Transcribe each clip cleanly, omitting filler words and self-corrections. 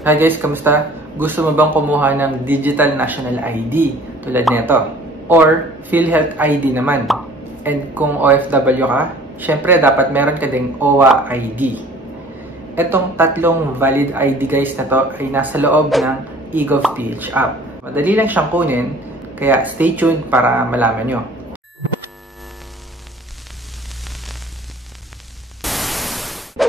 Hi guys, kamusta? Gusto mo bang kumuha ng Digital National ID tulad nito? Or PhilHealth ID naman? And kung OFW ka, syempre dapat meron ka ding OWA ID. Itong tatlong valid ID guys na to ay nasa loob ng eGovPH app. Madali lang siyang kunin, kaya stay tuned para malaman nyo.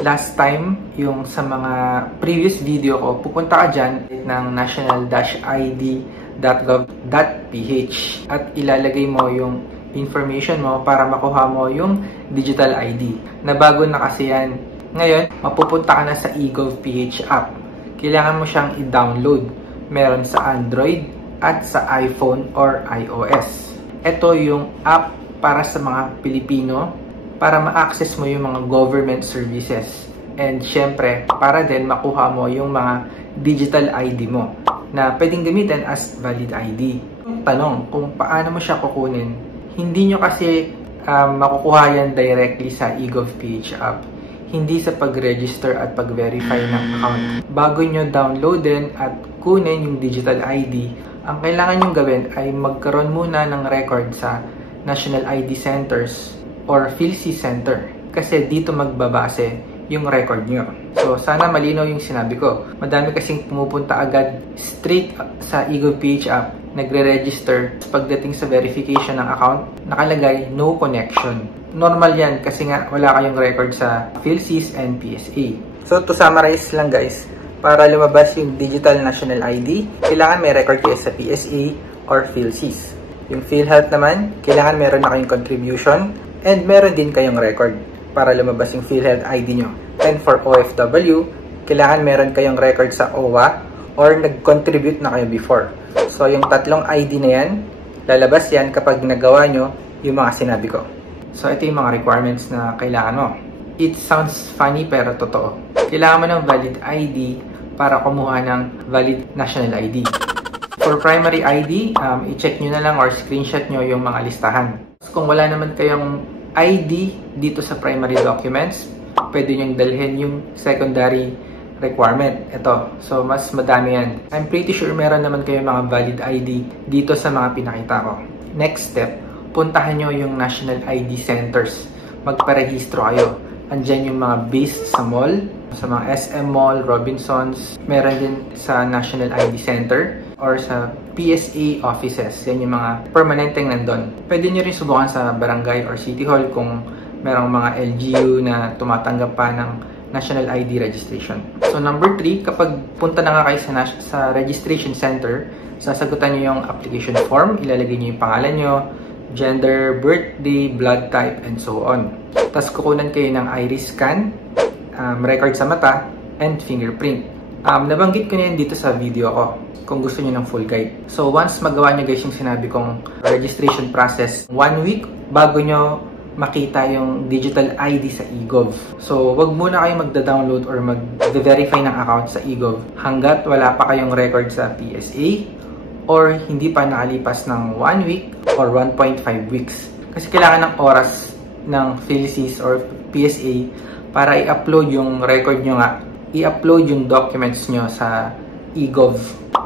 Last time, yung sa mga previous video ko, pupunta ka dyan ng national-id.gov.ph at ilalagay mo yung information mo para makuha mo yung digital ID. Nabago na kasi yan. Ngayon, mapupunta ka na sa eGovPH app. Kailangan mo siyang i-download. Meron sa Android at sa iPhone or iOS. Ito yung app para sa mga Pilipino para ma-access mo yung mga government services. And syempre, para din makuha mo yung mga digital ID mo na pwedeng gamitin as valid ID. Tanong kung paano mo siya kukunin, hindi nyo kasi makukuha yan directly sa eGovPH app. Hindi sa pag-register at pag-verify ng account. Bago nyo downloadin at kunin yung digital ID, ang kailangan nyo gawin ay magkaroon muna ng record sa National ID Centers or PhilSys Center kasi dito magbabase yung record nyo. So, sana malinaw yung sinabi ko. Madami kasing pumupunta agad straight sa eGovPH app, nagre-register. Pagdating sa verification ng account, nakalagay no connection. Normal yan kasi nga wala kayong record sa PhilSys and PSA. So, to summarize lang guys, para lumabas yung Digital National ID, kailangan may record kayo sa PSA or PhilSys. Yung PhilHealth naman, kailangan meron na kayong contribution and meron din kayong record para lumabas yung PhilHealth ID nyo. And for OFW, kailangan meron kayong record sa OWA or nag-contribute na kayo before. So, yung tatlong ID na yan, lalabas yan kapag nagawa nyo yung mga sinabi ko. So, ito yung mga requirements na kailangan mo. It sounds funny pero totoo. Kailangan mo ng valid ID para kumuha ng valid national ID. For primary ID, i-check nyo na lang or screenshot nyo yung mga listahan. Kung wala naman kayong ID dito sa primary documents, pwede nyo dalhin yung secondary requirement. Ito. So, mas madami yan. I'm pretty sure meron naman kayong mga valid ID dito sa mga pinakita ko. Next step, puntahan nyo yung National ID Centers. Magparehistro kayo. Andyan yung mga based sa mall, sa mga SM Mall, Robinsons. Meron din sa National ID Center or sa PSA offices. Yan yung mga permanenteng nandun. Pwede nyo rin subukan sa barangay or city hall kung merong mga LGU na tumatanggap pa ng National ID registration. So number 3, kapag punta na nga kayo sa registration center, sasagutan nyo yung application form, ilalagay nyo yung pangalan nyo, gender, birthday, blood type, and so on. Tapos kukunan kayo ng iris scan, record sa mata, and fingerprint. Nabanggit ko na yan dito sa video ko kung gusto niyo ng full guide. So once magawa nyo guys yung sinabi kong registration process, 1 week bago nyo makita yung digital ID sa eGov. So wag muna kayo magda-download or mag-verify ng account sa eGov hanggat wala pa kayong record sa PSA or hindi pa nakalipas ng 1 week or 1.5 weeks. Kasi kailangan ng oras ng PhilSys or PSA para i-upload yung record nyo nga, i-upload yung documents nyo sa eGov.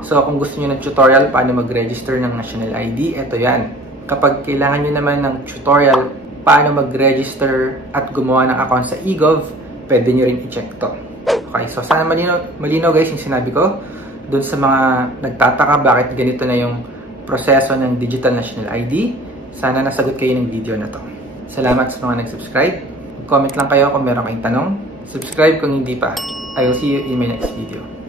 So, kung gusto nyo ng tutorial paano mag-register ng National ID, eto yan. Kapag kailangan nyo naman ng tutorial paano mag-register at gumawa ng account sa eGov, pwede nyo rin i-check to. Okay, so sana malinaw guys yung sinabi ko. Doon sa mga nagtataka bakit ganito na yung proseso ng Digital National ID, sana nasagot kayo ng video na to. Salamat sa mga nag-subscribe. Comment lang kayo kung meron kayong tanong. Subscribe kung hindi pa. I will see you in my next video.